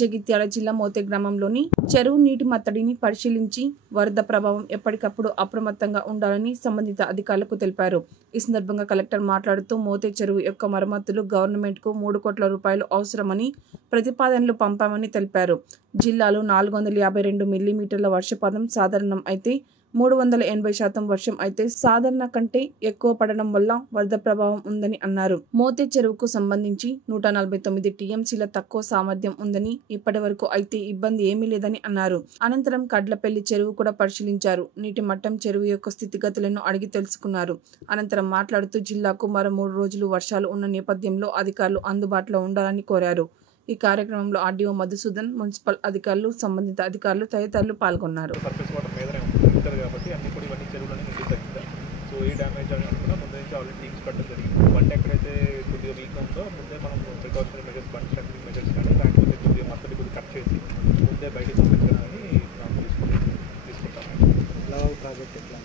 జగిత్యాల జిల్లా మోతే గ్రామంలోని చెరువు నీటి మత్తడిని పరిశీలించి వరద ప్రభావం ఎప్పటికప్పుడు అప్రమత్తంగా ఉండాలని సంబంధిత అధికారులకు తెలిపారు. ఈ సందర్భంగా కలెక్టర్ మాట్లాడుతూ మోతే చెరువు యొక్క మరమ్మతులు గవర్నమెంట్కు 3 కోట్ల రూపాయలు అవసరమని ప్రతిపాదనలు పంపామని తెలిపారు. జిల్లాలో 452 మిల్లీమీటర్ల వర్షపాతం సాధారణం అయితే 380% వర్షం అయితే సాధారణ కంటే ఎక్కువ పడడం వల్ల వరద ప్రభావం ఉందని అన్నారు. మోతే చెరువుకు సంబంధించి 149 టీఎంసీల తక్కువ సామర్థ్యం ఉందని, ఇప్పటి వరకు అయితే ఇబ్బంది ఏమీ లేదని అన్నారు. అనంతరం కడ్లపల్లి చెరువు కూడా పరిశీలించారు. నీటి మట్టం చెరువు యొక్క స్థితిగతులను అడిగి తెలుసుకున్నారు. అనంతరం మాట్లాడుతూ జిల్లాకు మరో 3 రోజులు వర్షాలు ఉన్న నేపథ్యంలో అధికారులు అందుబాటులో ఉండాలని కోరారు. ఈ కార్యక్రమంలో ఆర్డీఓ మధుసూదన్, మున్సిపల్ అధికారులు, సంబంధిత అధికారులు తదితరులు పాల్గొన్నారు. కాబట్టి అన్ని కూడా ఇవన్నీ చెరువులని నిండి తగ్గుతాయి. సో ఏ డ్యామేజ్ అని అనుకున్నా ముందు నుంచి ఆల్రెడీ టీమ్స్ పెట్టడం జరిగింది. బండి ఎక్కడైతే కొద్దిగా వీక్ ఉందో ముందే మనం ప్రికాషనరీ మెజర్స్, బండి స్ట్రక్చరింగ్ మెజర్స్ కానీ లేకపోతే కొద్దిగా మత్తడి కొద్దిగా కట్ చేసి ముందే బయటకు పంపించడం అని తీసుకుంటాం. ప్రాజెక్ట్ ఎట్లా